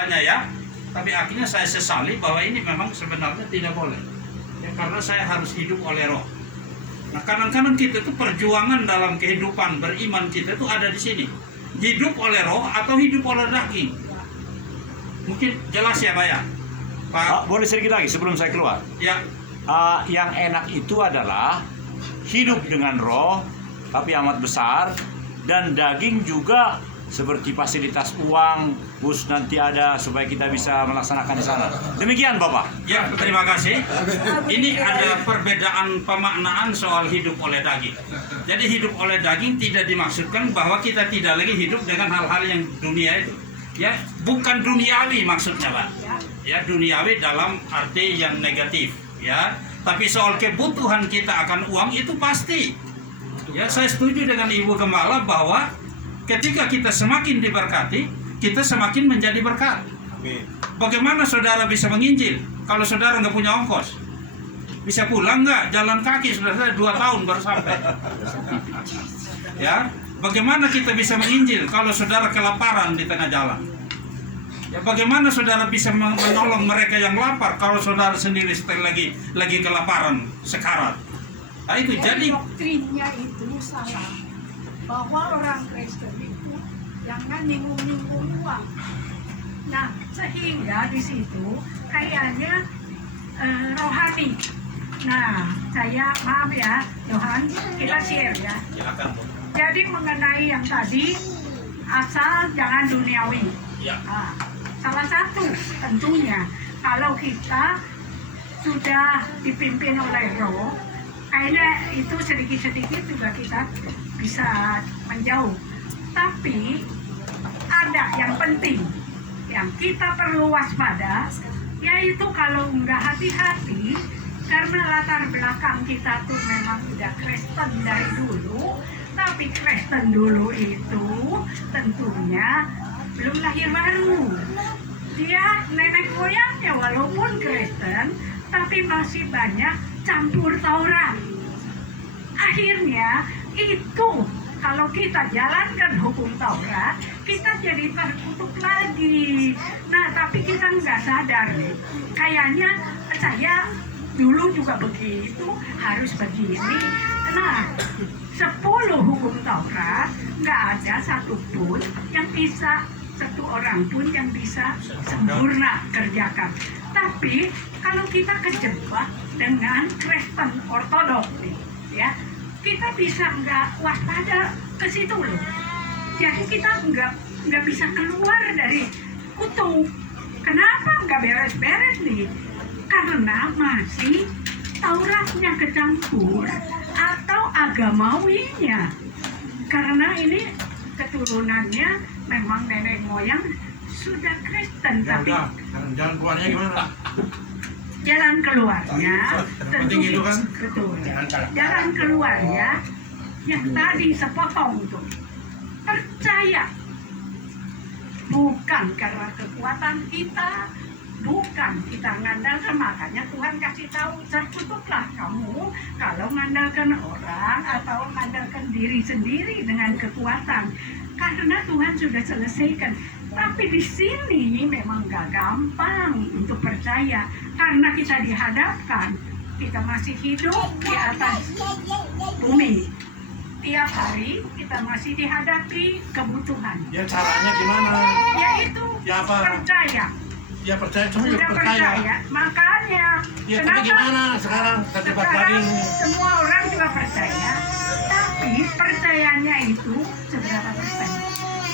rasanya ya. Tapi akhirnya saya sesali bahwa ini memang sebenarnya tidak boleh. Ya, karena saya harus hidup oleh roh. Nah, kadang-kadang kita itu perjuangan dalam kehidupan beriman kita itu ada di sini. Hidup oleh roh atau hidup oleh daging. Mungkin jelas ya Pak ya? Pak, Boleh sedikit lagi sebelum saya keluar. ya, Yang enak itu adalah hidup dengan roh, tapi amat besar, dan daging juga seperti fasilitas uang, bus nanti ada supaya kita bisa melaksanakan di sana. Demikian Bapak. ya, terima kasih. Ini ada perbedaan pemaknaan soal hidup oleh daging. Jadi hidup oleh daging tidak dimaksudkan bahwa kita tidak lagi hidup dengan hal-hal yang dunia itu. Ya, bukan duniawi maksudnya Pak. Ya, duniawi dalam arti yang negatif. Ya, tapi soal kebutuhan kita akan uang itu pasti. Ya, saya setuju dengan Ibu Gembala bahwa ketika kita semakin diberkati, kita semakin menjadi berkat. Bagaimana saudara bisa menginjil kalau saudara nggak punya ongkos? Bisa pulang nggak? Jalan kaki sudah 2 tahun baru sampai. Ya, bagaimana kita bisa menginjil kalau saudara kelaparan di tengah jalan? Ya, bagaimana saudara bisa menolong mereka yang lapar kalau saudara sendiri lagi kelaparan sekarat? Nah, itu jadi doktrinnya itu salah, bahwa orang Kristen itu jangan nyinggung-nyinggung uang. Nah, sehingga di situ kayaknya rohani. Nah, saya maaf ya, Johan, kita share ya. silakan. Jadi mengenai yang tadi, asal jangan duniawi. Ya. Nah, salah satu tentunya kalau kita sudah dipimpin oleh roh, kayaknya itu sedikit-sedikit juga kita bisa menjauh. Tapi ada yang penting yang kita perlu waspada, yaitu kalau nggak hati-hati, karena latar belakang kita tuh memang udah Kristen dari dulu, tapi Kristen dulu itu tentunya belum lahir baru. Dia nenek moyangnya walaupun Kristen, tapi masih banyak campur Taurat. Akhirnya itu kalau kita jalankan hukum Taurat, kita jadi terkutuk lagi. Nah, tapi kita nggak sadar nih. Kayaknya saya dulu juga begitu, harus begini. Nah, 10 hukum Taurat nggak ada satupun yang bisa, satu orang pun yang bisa sempurna kerjakan. Tapi kalau kita kejebak dengan Kristen Ortodoks nih, ya, kita bisa nggak waspada ke situ loh. Jadi kita nggak bisa keluar dari kutu. Kenapa nggak beres-beres nih? Karena masih Tauratnya kecampur atau agamawinya. Karena ini keturunannya memang nenek moyang sudah Kristen, tapi jalan keluarnya gimana? jalan keluarnya tentu itu kan? betul. Jalan keluarnya yang tadi sepotong tuh, percaya, bukan karena kekuatan kita, bukan kita ngandalkan. Makanya Tuhan kasih tahu, terkutuplah kamu kalau ngandalkan orang atau ngandalkan diri sendiri dengan kekuatan, karena Tuhan sudah selesaikan. Tapi di sini memang gak gampang untuk percaya, karena kita dihadapkan, kita masih hidup di atas bumi. Tiap hari kita masih dihadapi kebutuhan. Ya caranya gimana? Yaitu Ya apa? percaya. Ya percaya, cuma juga Sudah percaya. Makanya Ya tapi gimana sekarang terjebak tadi? semua orang juga percaya, tapi percayanya itu seberapa persen?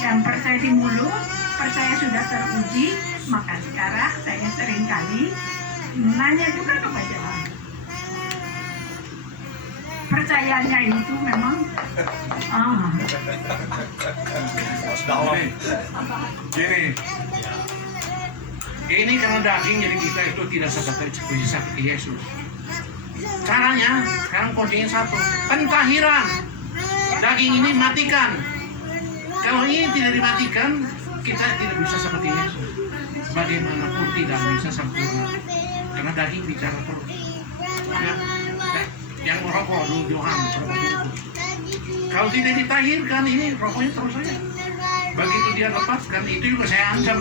Yang percaya di mulut, percaya sudah teruji. Maka sekarang saya seringkali nanya juga kepada orang, percayanya itu memang Gini, ini karena daging jadi kita itu tidak bisa seperti Yesus. Caranya sekarang kuncinya satu, pentahiran. Daging ini matikan. Kalau ini tidak dimatikan, kita tidak bisa seperti Yesus. Bagaimanapun tidak bisa sempurna, karena daging bicara terus. Ya, yang merokok dulu Johan, kalau tidak ditahirkan ini rokoknya terus saja. Begitu dia lepaskan, itu juga saya ancam.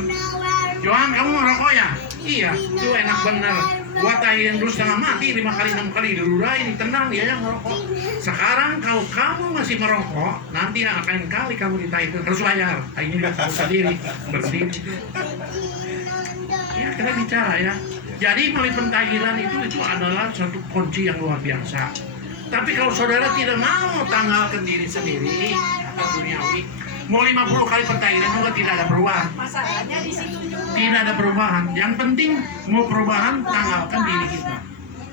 Johan, kamu merokok ya? Iya, itu enak bener. Gua tahirin dulu setengah mati, 5 kali 6 kali dilurain, tenang dia yang merokok. Sekarang kalau kamu masih merokok, nanti akan kali kamu ditahirin harus bayar. Ini udah tahu sendiri, berdiri. Ya, kita bicara ya. Jadi melalui pentahiran itu adalah satu kunci yang luar biasa. Tapi kalau saudara tidak mau tanggalkan diri sendiri atau duniawi, mau 50 kali pentahiran juga tidak ada perubahan. Masalahnya di situ juga. Tidak ada perubahan. Yang penting mau perubahan, tanggalkan diri kita.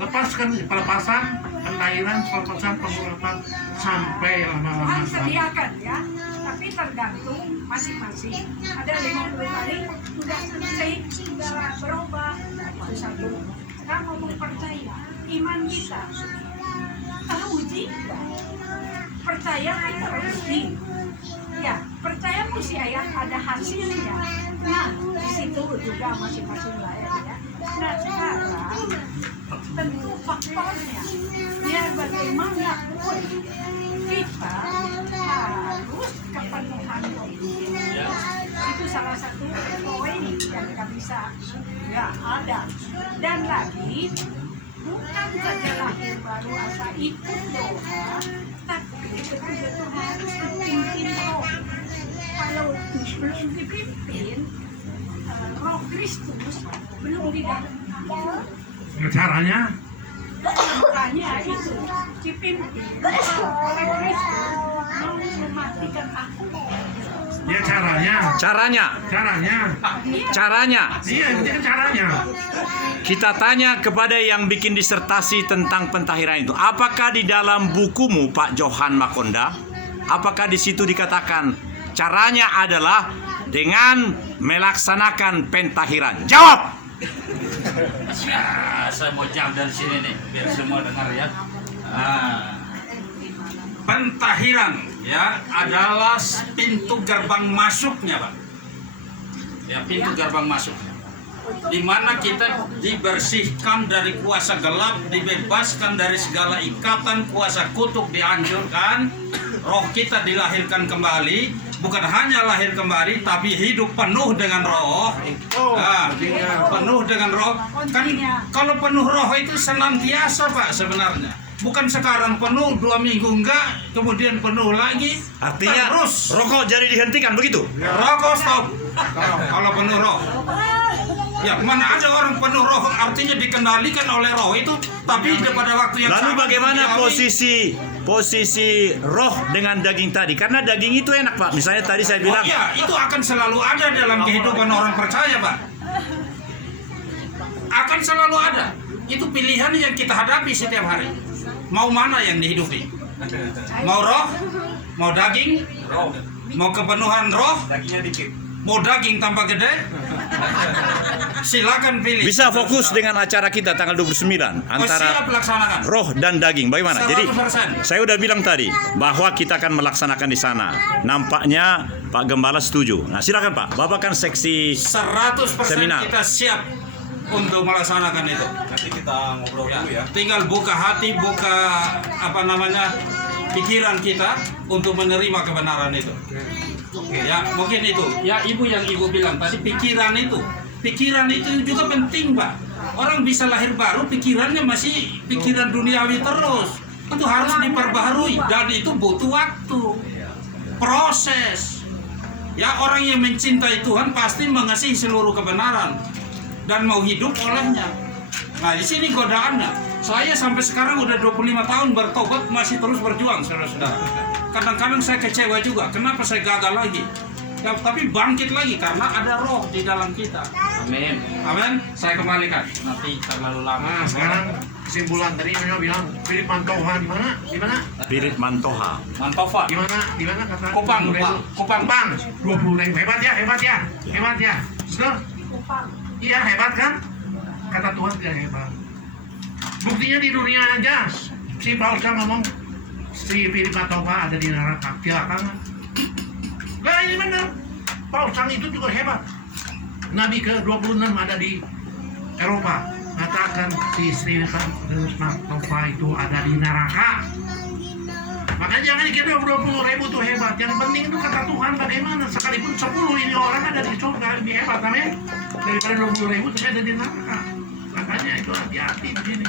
Lepaskan pelepasan, pentahiran, pelepasan, pengurapan sampai lama-lama. Tuhan sediakan ya, tapi tergantung masing-masing. Ada 50 kali sudah selesai, sudah berubah. Itu satu. Sekarang ngomong percaya, iman kita teruji. Percaya kita teruji. Ya, percaya mesti ada hasilnya. Nah, di situ juga masing-masing lain ya. Nah, sekarang tentu faktornya. Ya, bagaimanapun kita harus kepenuhan roh. Itu salah satu poin yang kita bisa nggak ada. Dan lagi bukan saja lahir baru asal ikut doa, tapi betul-betul harus dipimpin roh. Kalau belum dipimpin, roh Kristus belum didalam. Caranya? Makanya itu dipimpin oleh Kristus mau mematikan aku. Ya caranya. Caranya, Iya, itu kan caranya. kita tanya kepada yang bikin disertasi tentang pentahiran itu. Apakah di dalam bukumu, Pak Johan Makonda, apakah di situ dikatakan caranya adalah dengan melaksanakan pentahiran? Jawab! Ya, saya mau jawab dari sini nih, biar semua dengar ya. Pentahiran ya adalah pintu gerbang masuknya, Pak. Ya, pintu gerbang masuknya. Di mana kita dibersihkan dari kuasa gelap, dibebaskan dari segala ikatan, kuasa kutuk dihancurkan, roh kita dilahirkan kembali, bukan hanya lahir kembali, tapi hidup penuh dengan roh. Penuh dengan roh. Kan kalau penuh roh itu senantiasa, Pak, sebenarnya. Bukan sekarang penuh, 2 minggu enggak, kemudian penuh lagi. Artinya terus rokok jadi dihentikan begitu? rokok stop. Kalau penuh roh. Ya, mana ada orang penuh roh artinya dikendalikan oleh roh itu, tapi pada waktu yang Lalu sama bagaimana dialami. posisi roh dengan daging tadi? Karena daging itu enak, Pak. Misalnya tadi saya bilang, iya, itu akan selalu ada dalam kehidupan orang percaya, Pak. Akan selalu ada. Itu pilihan yang kita hadapi setiap hari. Mau mana yang dihidupi? Mau roh? Mau daging? Mau kepenuhan roh? Dagingnya dikit. Mau daging tambah gede? Silakan pilih. bisa fokus dengan acara kita tanggal 29 siap antara laksanakan. roh dan daging. Bagaimana? Jadi 100%. saya udah bilang tadi bahwa kita akan melaksanakan di sana. Nampaknya Pak Gembala setuju. Nah, silakan Pak. Bapak kan seksi 100% Seminar. kita siap untuk melaksanakan itu. Nanti kita ngobrol dulu ya. Tinggal buka hati, buka pikiran kita untuk menerima kebenaran itu. Ya, mungkin itu. Ya, ibu yang ibu bilang tadi pikiran itu juga penting, Pak. Orang bisa lahir baru, pikirannya masih pikiran duniawi terus. Itu harus diperbaharui dan itu butuh waktu, proses. Ya, orang yang mencintai Tuhan pasti mengasihi seluruh kebenaran dan mau hidup olehnya. Nah, di sini godaannya. Saya sampai sekarang udah 25 tahun bertobat, masih terus berjuang, saudara-saudara. Kadang-kadang saya kecewa juga, kenapa saya gagal lagi? Ya, tapi bangkit lagi karena ada roh di dalam kita. Amin. Amin. Saya kembalikan. Nanti terlalu lama. Nah, sekarang kesimpulan tadi Nyonya bilang Philip Mantoha di mana? Di mana? Pirit Mantoha. Mantova. Di mana? Di mana kata? Kupang, Kupang. Kupang. Kupang. 20.000. Hebat ya, hebat ya. Hebat ya. Betul? Iya, hebat kan? Kata Tuhan tidak hebat. Buktinya di dunia aja. Si Paulus ngomong si Philip Mantoha ada di neraka. Silakan. Nah, ini benar. Paulus itu juga hebat. Nabi ke-26 ada di Eropa. Katakan si Philip Mantoha itu ada di neraka. Makanya jangan dikira 20.000 tuh hebat. Yang penting itu kata Tuhan bagaimana. Sekalipun 10 ini orang ada di surga lebih hebat, amin. Daripada 20.000 tapi ada di neraka. Makanya itu hati-hati di sini.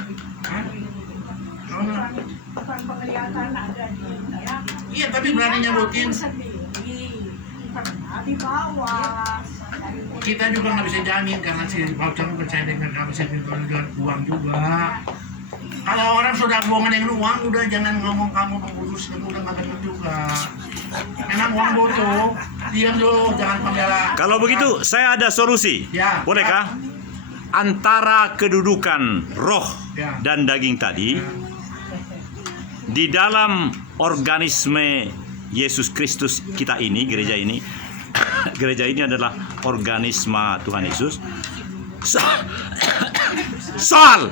Hah? Bukan penglihatan ada di dunia. Iya, tapi berani nyebutin. Sendiri pernah dibawa. Kita juga nggak bisa jamin karena si voucher percaya dengan kami dengan uang juga. Kalau orang sudah bohongan dengan uang, udah jangan ngomong kamu mengurus itu udah nggak benar juga. Memang uang butuh, diam dulu, jangan pembela. Kalau begitu, saya ada solusi. Ya. Bolehkah? Antara kedudukan roh Ya. dan daging tadi, di dalam organisme Yesus Kristus kita ini, gereja ini, gereja ini adalah organisme Tuhan Yesus. Soal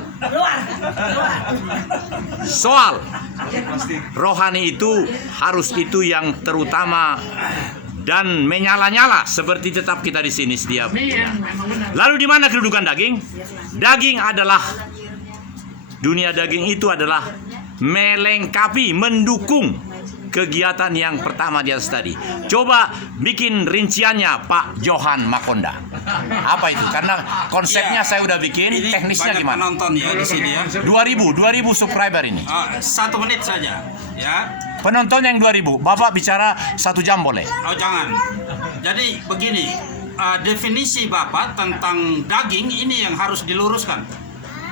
rohani itu harus itu yang terutama dan menyala-nyala seperti tetap kita di sini setiap. Lalu di mana kedudukan daging? Daging adalah dunia daging itu adalah melengkapi, mendukung kegiatan yang pertama di atas tadi. Coba bikin rinciannya Pak Johan Makonda. Apa itu? Karena konsepnya saya udah bikin, Ini teknisnya banyak gimana? penonton ya di sini ya. 2000 subscriber ini. 1 menit saja ya. Penonton yang 2000, Bapak bicara 1 jam boleh? Oh jangan. Jadi begini, definisi Bapak tentang daging ini yang harus diluruskan.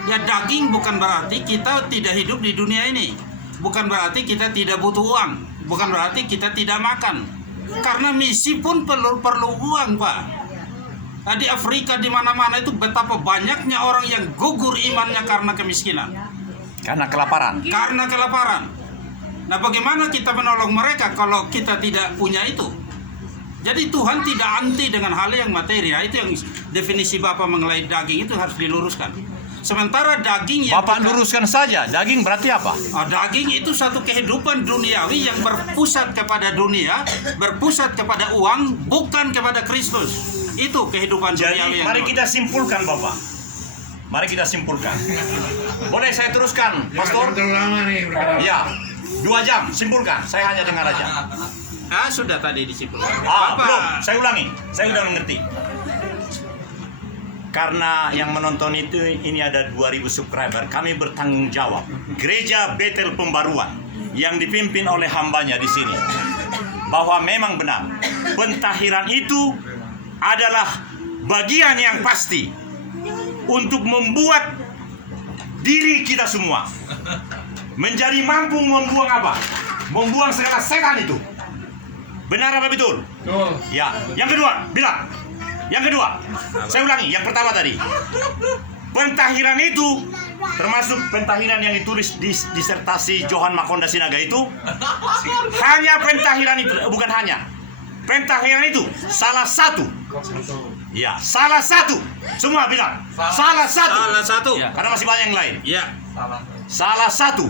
Ya daging bukan berarti kita tidak hidup di dunia ini. Bukan berarti kita tidak butuh uang. Bukan berarti kita tidak makan. Karena misi pun perlu uang, Pak. Di Afrika di mana-mana itu betapa banyaknya orang yang gugur imannya karena kemiskinan. Karena kelaparan. Karena kelaparan. Nah, bagaimana kita menolong mereka kalau kita tidak punya itu? Jadi Tuhan tidak anti dengan hal yang materi. Itu yang definisi Bapak mengenai daging itu harus diluruskan. Sementara daging yang Bapak luruskan saja, daging berarti apa? daging itu satu kehidupan duniawi yang berpusat kepada dunia, berpusat kepada uang, bukan kepada Kristus. Itu kehidupan duniawi Jadi yang mari kita simpulkan Bapak. Mari kita simpulkan. Boleh saya teruskan, Pastor? Terlalu lama nih. Ya, 2 jam, simpulkan. Saya hanya dengar aja. sudah tadi disimpulkan. Belum, saya ulangi. Saya udah mengerti. Karena yang menonton itu ini ada 2000 subscriber, kami bertanggung jawab. Gereja Betel Pembaruan yang dipimpin oleh hambanya di sini, bahwa memang benar pentahiran itu adalah bagian yang pasti untuk membuat diri kita semua menjadi mampu membuang apa? Membuang segala setan itu. Benar apa betul? Betul. Ya. Yang kedua, bilang. Yang kedua, saya ulangi, yang pertama tadi. Pentahiran itu, termasuk pentahiran yang ditulis di disertasi Johan Makonda Sinaga itu, hanya pentahiran itu, bukan hanya. Pentahiran itu salah satu. Ya, salah satu. Semua bilang, salah satu. Salah satu. Karena masih banyak yang lain. Ya. Salah satu.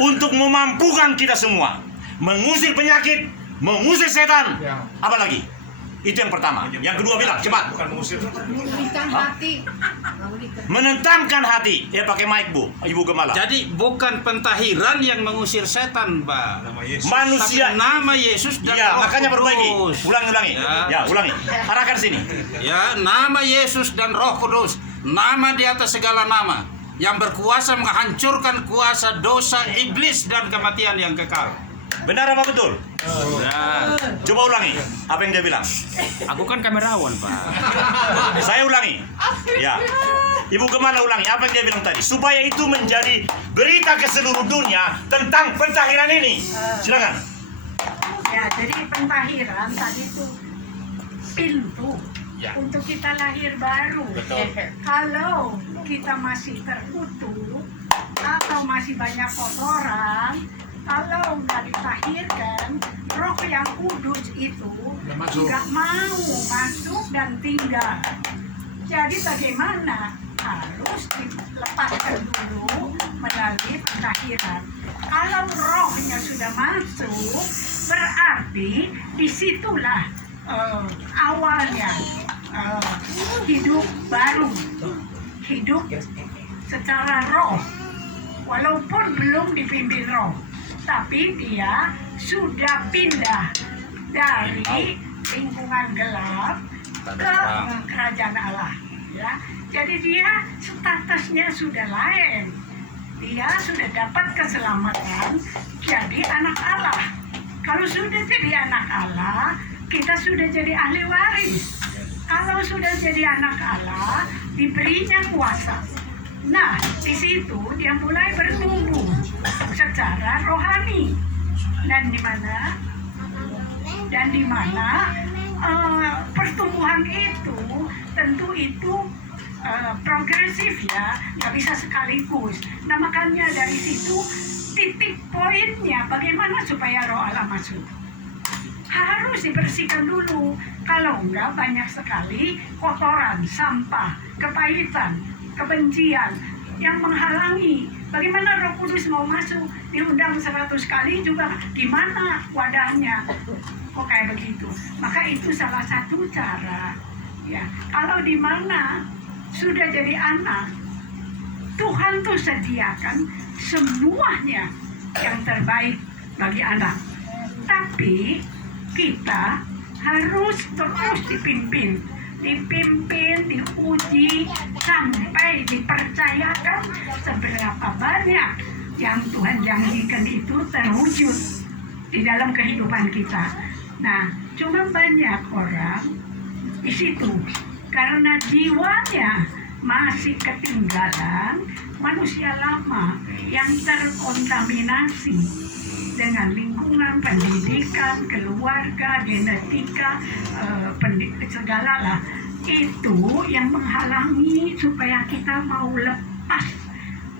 Untuk memampukan kita semua mengusir penyakit, mengusir setan. Apa lagi? Itu yang pertama. Yang kedua bilang, cepat. Memulihkan hati. Menentamkan hati. Ya pakai mic, Bu. Ibu Gemala. Jadi bukan pentahiran yang mengusir setan, Pak. Manusia. Tapi nama Yesus dan Ya, Roh makanya perbaiki. Kudus. Ulangi. Ya, ulangi. Arahkan sini. Ya, nama Yesus dan Roh Kudus, nama di atas segala nama, yang berkuasa menghancurkan kuasa dosa iblis dan kematian yang kekal. Benar apa betul? Ya. Coba ulangi. Apa yang dia bilang? Aku kan kamerawan, Pak. Saya ulangi. Ya. Ibu Gemala ulangi. Apa yang dia bilang tadi? Supaya itu menjadi berita ke seluruh dunia tentang pentahiran ini. Silakan. Ya, jadi pentahiran tadi itu pintu untuk kita lahir baru. Kalau kita masih terkutuk atau masih banyak kotoran, kalau nggak ditahirkan, Roh yang Kudus itu nggak mau masuk dan tinggal. Jadi bagaimana? Harus dilepaskan dulu melalui pentahiran. Kalau rohnya sudah masuk, berarti disitulah awalnya hidup baru, hidup secara roh, walaupun belum dipimpin roh. tapi dia sudah pindah dari lingkungan gelap ke kerajaan Allah, ya. Jadi dia statusnya sudah lain. Dia sudah dapat keselamatan jadi anak Allah. Kalau sudah jadi anak Allah, kita sudah jadi ahli waris. Kalau sudah jadi anak Allah, diberinya kuasa. Nah, di situ dia mulai bertumbuh secara rohani. Dan di mana pertumbuhan itu tentu itu progresif, ya, nggak bisa sekaligus. Nah, makanya dari situ titik poinnya bagaimana supaya roh Allah masuk. Harus dibersihkan dulu. Kalau enggak, banyak sekali kotoran, sampah, kepahitan, kebencian yang menghalangi. Bagaimana Roh Kudus mau masuk? Diundang 100 kali juga gimana wadahnya? Kok kayak begitu? Maka itu salah satu cara. Ya, kalau di mana sudah jadi anak, Tuhan tuh sediakan semuanya yang terbaik bagi anak. Tapi kita harus terus dipimpin, diuji sampai dipercayakan seberapa banyak yang Tuhan janjikan itu terwujud di dalam kehidupan kita. Nah, cuma banyak orang di situ karena jiwanya masih ketinggalan manusia lama yang terkontaminasi dengan lingkungan, pendidikan, keluarga, genetika, segala lah. Itu yang menghalangi supaya kita mau lepas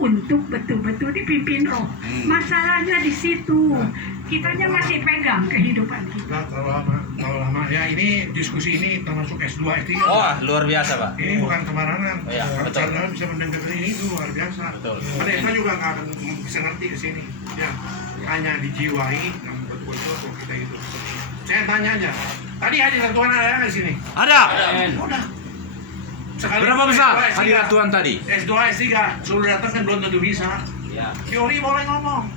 untuk betul-betul dipimpin roh. Masalahnya di situ. Kitanya masih pegang kehidupan kita. Terlalu lama. Ya, ini diskusi ini termasuk S2, S3. Wah, luar biasa, Pak. Ini bukan sembarangan. Oh, iya, Kalau betul. saudara bisa mendengar ini itu luar biasa. Betul. Pendeta juga nggak akan bisa ngerti di sini. Ya, hanya dijiwai yang betul-betul kalau kita itu. Saya tanya aja. Tadi hadirat Tuhan ada nggak di sini? Ada. Udah. Sekali Berapa besar S2, S3. hadirat Tuhan tadi? S2, S3. Suruh datang kan belum tentu bisa. Teori boleh ngomong.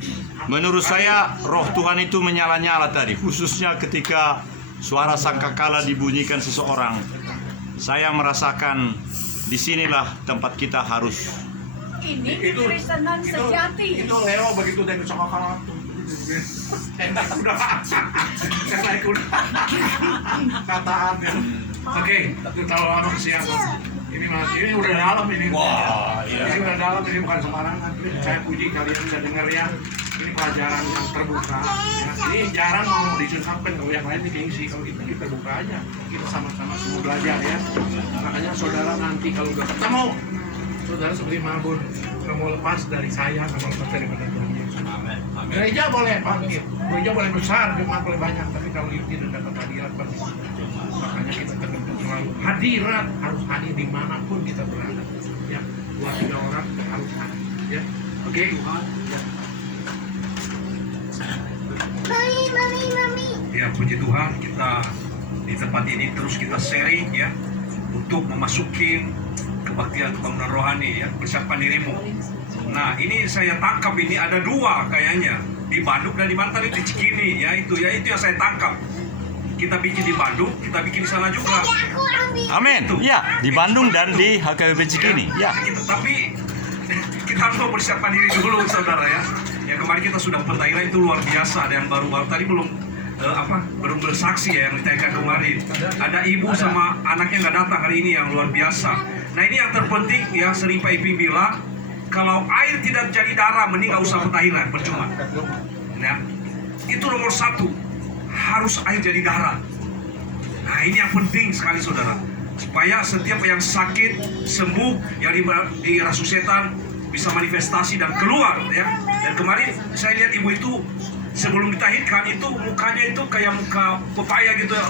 Menurut saya roh Tuhan itu menyala-nyala tadi, khususnya ketika suara sangkakala dibunyikan seseorang. Saya merasakan disinilah tempat kita harus. Ini kekristenan sejati. Itu Leo begitu dari sangkakala tuh. Enak udah. Saya naik udah. Kataan ya. Oke, itu terlalu lama kesiangan. Ini udah dalam ini. Wah, iya. Ini udah dalam, ini bukan sembarangan. Saya puji kalian bisa dengar ya. Ini pelajaran yang terbuka. Ya. Ini jarang mau diungkapkan, kalau yang lain ini gengsi. Kalau kita terbuka aja, kita sama-sama semua belajar ya. Makanya saudara nanti kalau udah ketemu, saudara seperti Mabur, nggak mau lepas dari saya, nggak mau lepas dari Tuhan Yesus. Amin. Amin. Gereja boleh bangkit, gereja boleh besar, jemaat boleh banyak, tapi kalau itu tidak dapat hadirat pasti. Makanya kita terbentuk selalu hadirat, harus hadir dimanapun kita berada. Ya, 2-3 orang harus hadir. Ya, oke. Ya. Ya, puji Tuhan, kita di tempat ini terus kita sharing ya untuk memasuki kebaktian kebangunan rohani ya, persiapan dirimu. Nah, ini saya tangkap ini ada 2 kayaknya di Bandung dan di mana tadi di Cikini ya itu yang saya tangkap. Kita bikin di Bandung, kita bikin di sana juga. Amin. Ya, di Bandung dan di HKBP Cikini. Ya. Gitu. Tapi kita harus mempersiapkan diri dulu, saudara ya. Ya, kemarin kita sudah pentairan itu luar biasa. Ada yang baru-baru tadi belum belum bersaksi ya yang ditekan kemarin. Ada ibu sama anaknya nggak datang hari ini yang luar biasa. Nah, ini yang terpenting ya, sering Pak Ipin bilang, kalau air tidak jadi darah, mending nggak usah pentairan, percuma. Nah, itu nomor 1. Harus air jadi darah. Nah, ini yang penting sekali saudara, supaya setiap yang sakit sembuh, yang dirasuh setan bisa manifestasi dan keluar ya. Dan kemarin saya lihat ibu itu sebelum ditahirkan itu mukanya itu kayak muka pepaya gitu ya,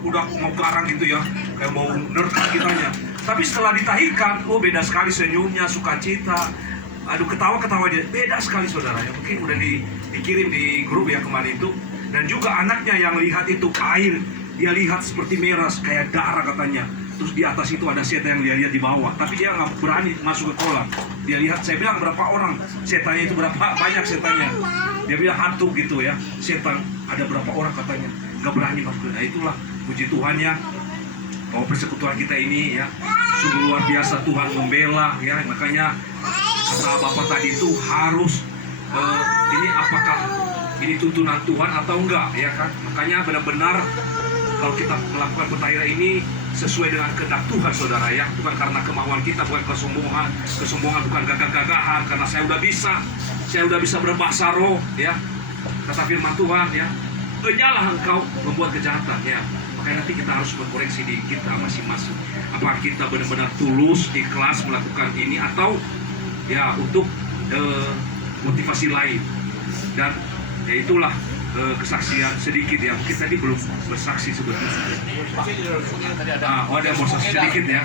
udah mau garang gitu ya, kayak mau nerka kitanya. Tapi setelah ditahirkan, oh beda sekali senyumnya, sukacita, aduh ketawa dia, beda sekali saudara ya. Mungkin udah dikirim di grup ya kemarin itu. Dan juga anaknya yang lihat itu air, dia lihat seperti merah kayak darah katanya. Terus di atas itu ada setan yang dia lihat di bawah, tapi dia nggak berani masuk ke kolam. Dia lihat, saya bilang berapa orang setannya itu, berapa banyak setannya. Dia bilang hantu gitu ya, setan. Ada berapa orang katanya nggak berani masuk. Nah itulah puji Tuhan ya, bahwa persekutuan kita ini ya sungguh luar biasa. Tuhan membela ya, makanya kata Bapak tadi itu harus ini apakah ini tuntunan Tuhan atau enggak ya kan. Makanya benar-benar kalau kita melakukan petaira ini sesuai dengan kehendak Tuhan, saudara ya, bukan karena kemauan kita, bukan kesombongan bukan gagah-gagahan karena saya udah bisa berbahasa roh ya, kata firman Tuhan ya, enyalah engkau membuat kejahatan ya. Makanya nanti kita harus berkoreksi di kita masing-masing, apakah kita benar-benar tulus ikhlas melakukan ini atau ya untuk motivasi lain. Dan ya itulah kesaksian sedikit ya, mungkin tadi belum bersaksi sebetulnya. Ada mau saksi sedikit ya.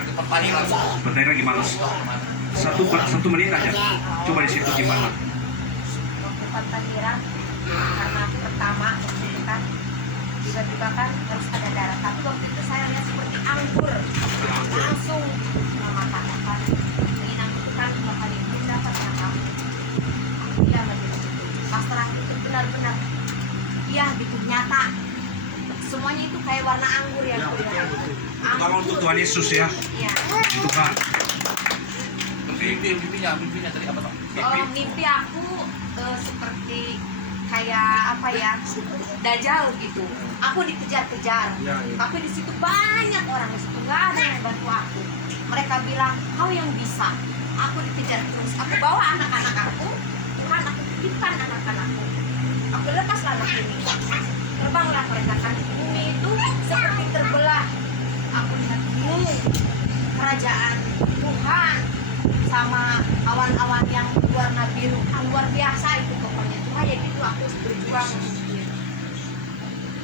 Petaira gimana? Satu menit aja. Coba di situ gimana? Waktu petaira, karena pertama waktu kan tiba-tiba kan harus ada darah, tapi waktu itu saya lihat seperti anggur, langsung mengatakan ingin anggur itu kan 2 kali itu dapat nakam. Iya begitu. Pas terakhir itu benar-benar iya gitu nyata, semuanya itu kayak warna anggur ya. Kalau untuk Tuhan Yesus ya. Iya. Itu kan. Mimpinya tadi apa, Pak? Mimpi aku seperti kayak apa ya, Dajjal gitu. Aku dikejar-kejar, tapi di situ banyak orang, di situ nggak ada yang bantu aku. Mereka bilang kau yang bisa. Aku dikejar terus. Aku bawa anak-anak aku, Tuhan aku titipkan anak-anakku. Aku lepas anak ini, terbanglah mereka kan. Bumi itu seperti terbelah. Aku lihat kerajaan Tuhan sama awan-awan yang warna biru, luar biasa itu pokoknya. Cuma ya gitu aku berjuang.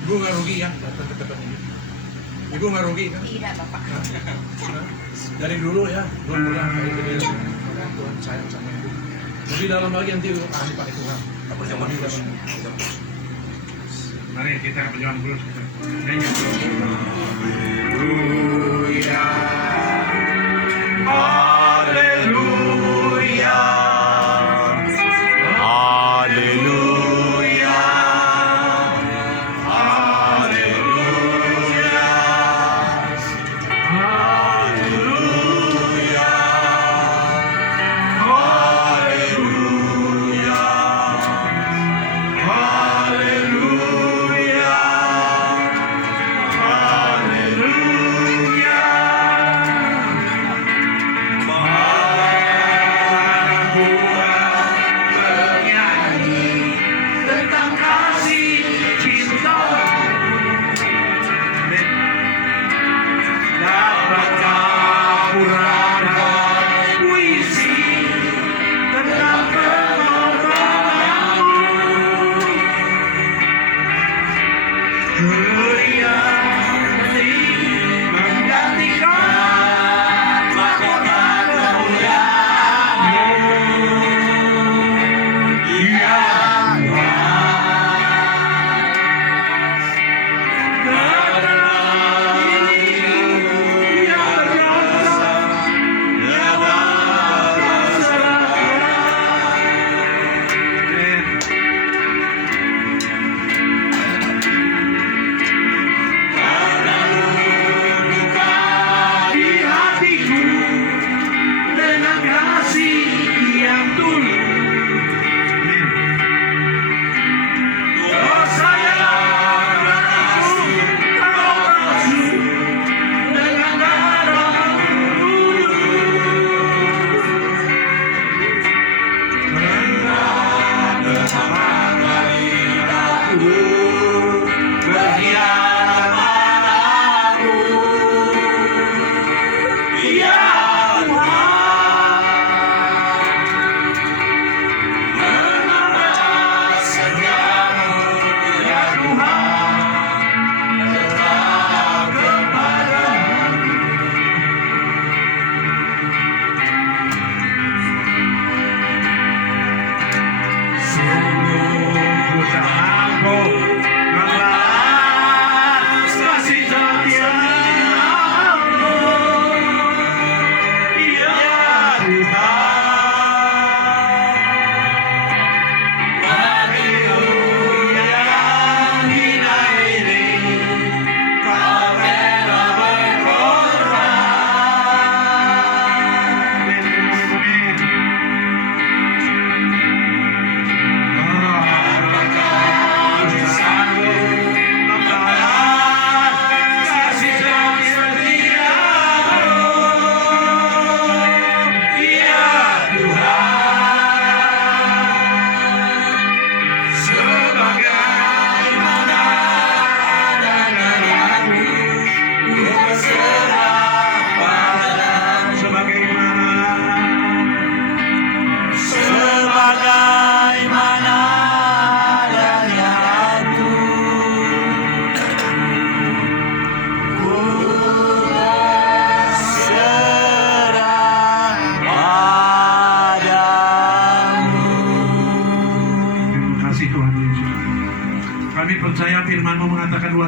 Ibu nggak rugi ya datang ke tempat ini? Ibu nggak rugi kan? Tidak Bapak. Dari dulu ya, belum pernah kali ini Tuhan sayang sama ibu. Lebih dalam lagi nanti untuk ahli Pak Tuhan. Perjamuan dulu. Mari kita perjamuan dulu.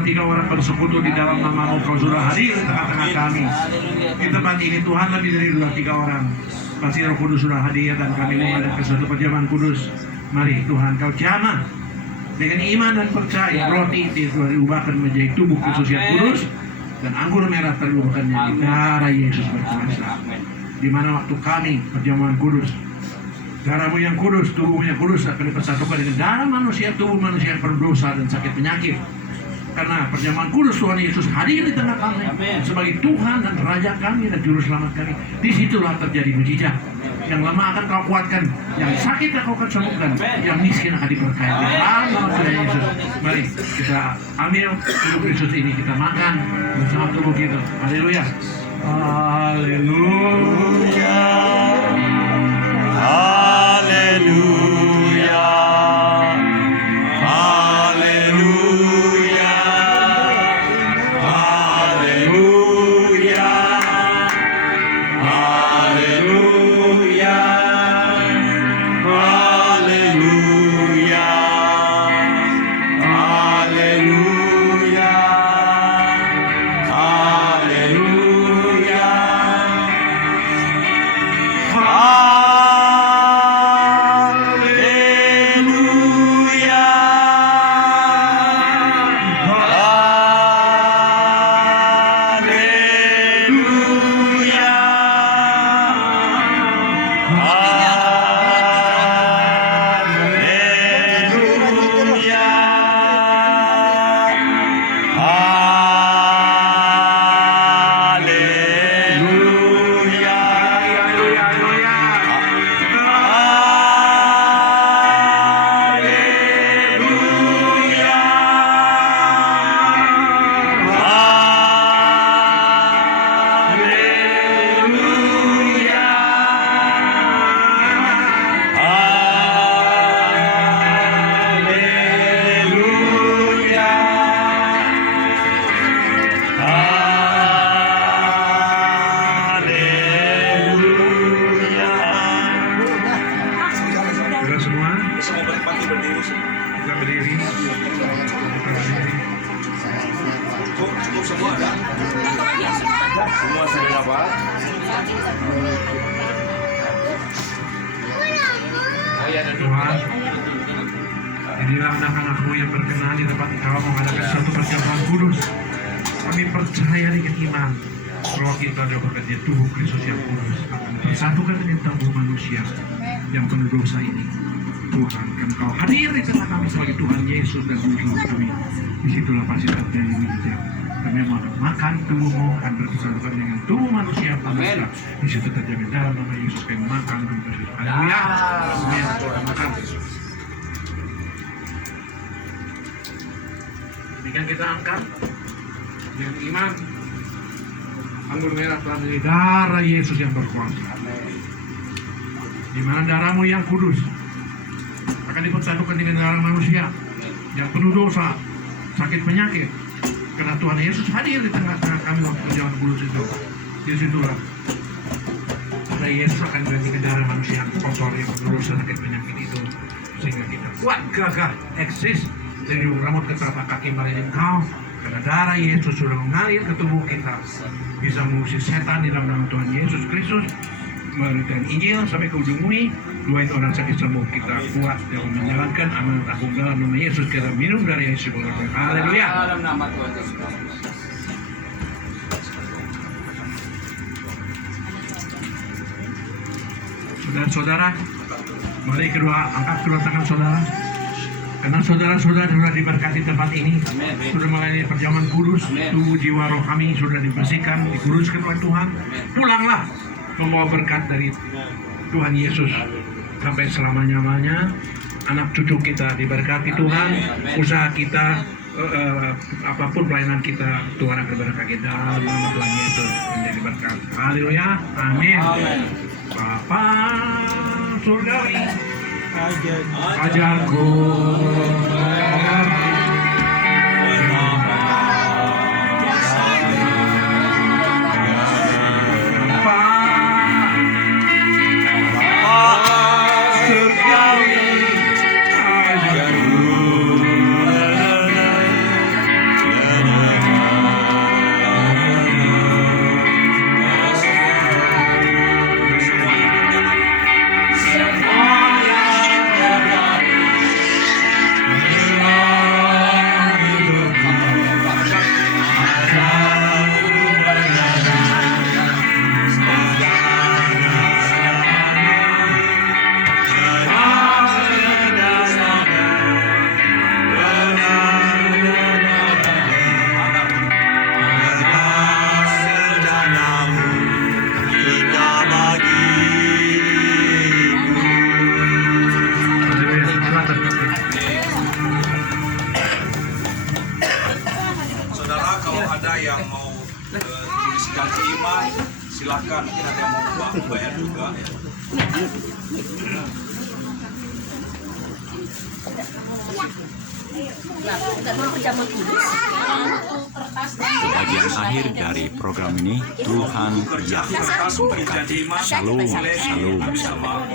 3 orang bersekutu di dalam nama-Mu, Kau sudah hadir di tengah-tengah kami. Di tempat ini Tuhan, lebih dari 2-3 orang pasti Roh Kudus sudah hadir dan kami mengadakan satu perjamuan kudus. Mari Tuhan, Kau jamah dengan iman dan percaya roti itu diubahkan menjadi tubuh Kristus yang kudus, dan anggur merah terubahkan menjadi darah Yesus berkuasa. Di mana waktu kami perjamuan kudus, darah-Mu yang kudus, tubuh-Mu yang kudus akan dipersatukan dengan darah manusia, tubuh manusia yang berdosa dan sakit penyakit. Karena perjamuan kudus Tuhan Yesus hadir di tengah kami sebagai Tuhan dan Raja kami dan Juru Selamat kami. Disitulah terjadi mujizat. Yang lemah akan Kau kuatkan, yang sakit Kau akan sembuhkan, yang miskin akan diberkati. Dalam nama Tuhan Yesus, mari kita ambil tubuh Kristus ini, kita makan bersama tubuh kita. Haleluya. Haleluya. Haleluya. Haleluya. Haleluya. Haleluya. Haleluya. Haleluya. Haleluya. Sudah semua? Kita berdiri. Semua sudah dapat? Tuhan, inilah anak-anak-Mu yang berkenan di tempat Engkau mengadakan satu perjamuan kudus. Kami percaya dengan iman bahwa kita adalah bekerja tubuh Kristus yang kudus akan bersatukan dengan tubuh manusia yang penuh dosa ini. Tuhan, Engkau hadir di tengah kami sebagai Tuhan Yesus dan Juru Selamat kami. Disitulah pasti terjadi mujizat. Kami mau makan tubuh-Mu akan bersatukan dengan tubuh manusia yang penuh dosa. Di situ terjadi dalam nama Yesus kami makan dan bersatu. Haleluya. Amin. Makan. Demikian kita angkat dengan iman. Anggur merah telah menjadi darah Yesus yang berkuasa. Di mana darah-Mu yang kudus akan dipersatukan dengan darah manusia yang penuh dosa, sakit penyakit. Karena Tuhan Yesus hadir di tengah-tengah kami waktu perjamuan kudus itu. Di situlah darah Yesus akan menggantikan darah manusia yang kotor, yang penuh dosa, sakit penyakit itu, sehingga kita kuat, gagah, eksis dari ujung rambut ke telapak kaki melayani Engkau. Karena darah Yesus sudah mengalir ke tubuh kita, bisa mengusir setan di dalam nama Tuhan Yesus Kristus. Memberikan Injil sampai ke ujung bumi, doain orang sakit sembuh. Kita kuat dalam menjalankan amanat agung dalam nama Yesus. Kita minum dari Yesus. Haleluya. Dalam nama Tuhan Yesus. Saudara-saudara, mari angkat kedua tangan saudara. Karena saudara-saudara sudah diberkati tempat ini, sudah melayani perjamuan kudus, tubuh jiwa roh kami sudah dibersihkan, dikuduskan oleh Tuhan. Pulanglah membawa berkat dari Tuhan Yesus sampai selama-lamanya. Anak cucu kita diberkati Tuhan, usaha kita, apapun pelayanan kita, Tuhan akan berkati dalam nama Tuhan Yesus menjadi berkat. Haleluya, amin. Bapa surgawi, ajarku Aku bayar juga. Bagian akhir dari program ini, Tuhan Yesus memberkati. Shalom, shalom.